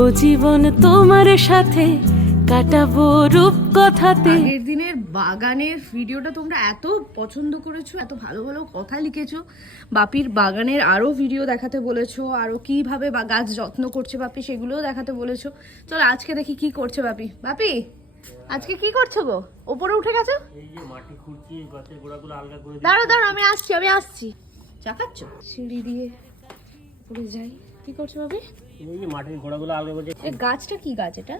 ও জীবন তোমার সাথে কাটাবো রূপ কথাতে। আগের দিনের বাগানের ভিডিওটা তোমরা এত পছন্দ করেছো, এত ভালো ভালো কথা লিখেছো। বাপির বাগানের আরো ভিডিও দেখাতে বলেছো, আরো কিভাবে গাছ যত্ন করছে বাপি সেগুলোও দেখাতে বলেছো। চলো আজকে দেখি কি করছে বাপি। বাপি আজকে কি করছো গো? উপরে উঠে গেছো? এই যে মাটি খুঁড়ছি, গাছের গোড়াগুলো আলগা করে দাঁড়াও দাঁড়াও, আমি আসছি। চাকাচ্ছ? সিঁড়ি দিয়ে উপরে যাই। কি করছো বাপি? এই যে মাটির গোড়াগুলো আলগা করে এই গাছটা কি গাছ এটা?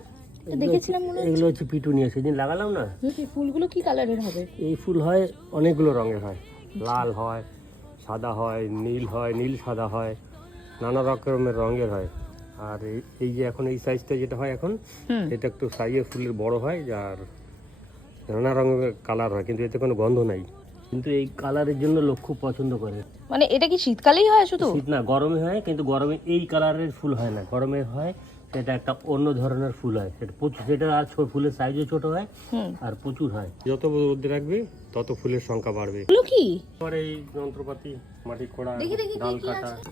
দেখেছিলাম মনে হচ্ছে। এগুলো হচ্ছে পিটুনিয়া, সেদিন লাগালাম না। এই ফুলগুলো কি কালারের হবে? এই ফুল হয় অনেকগুলো রঙের হয়, লাল হয়, সাদা হয়, নীল সাদা হয়, নানা রকমের রঙের হয়। আর এই যে এখন এই সাইজটা যেটা হয় এখন, এটা একটু সাইজে ফুলের বড় হয়, আর নানা রঙের কালার হয়, কিন্তু এতে কোনো গন্ধ নাই। কিন্তু এই কালারের জন্য লোক খুব পছন্দ করে। মানে এটা কি শীতকালেই হয় শুধু? শীত না, গরমে হয়, কিন্তু গরমে এই কালারের ফুল হয় না, গরমে হয় সেটা একটা অন্য ধরনের ফুল হয়। সেটা প্রচুর, সেটা আর ফুলের সাইজও ছোট হয় আর প্রচুর হয়। যত রোদে রাখবে তত ফুলের সংখ্যা বাড়বে। এগুলো কি? আর এই যন্ত্রপাতি, মাটি খোঁড়া, দেখি ডাল কি কাটা, আছে?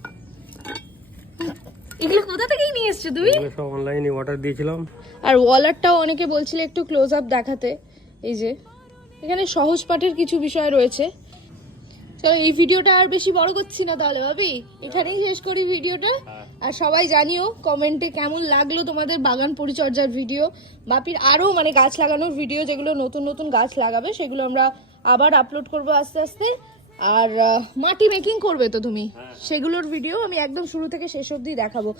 এগুলো কোথা থেকে নিয়ে এসছো তুমি? এগুলো সব অনলাইনে অর্ডার দিয়েছিলাম। আর ওয়ালারটাও অনেকে বলছিল একটু ক্লোজ আপ দেখাতে। এই যে এখানে সহজ পাঠের কিছু বিষয় রয়েছে। চলো এই ভিডিওটা আর বেশি বড় করছি না তাহলে ভাবি, এখানেই শেষ করি ভিডিওটা। আর সবাই জানিও কমেন্টে কেমন লাগলো তোমাদের বাগান পরিচর্যার ভিডিও। বাপির আরো মানে গাছ লাগানোর ভিডিও, যেগুলো নতুন নতুন গাছ লাগাবে সেগুলো আমরা আবার আপলোড করব আস্তে আস্তে। আর মাটি মেকিং করবে তো তুমি, সেগুলোর ভিডিও আমি একদম শুরু থেকে শেষ অবধি দেখাবো।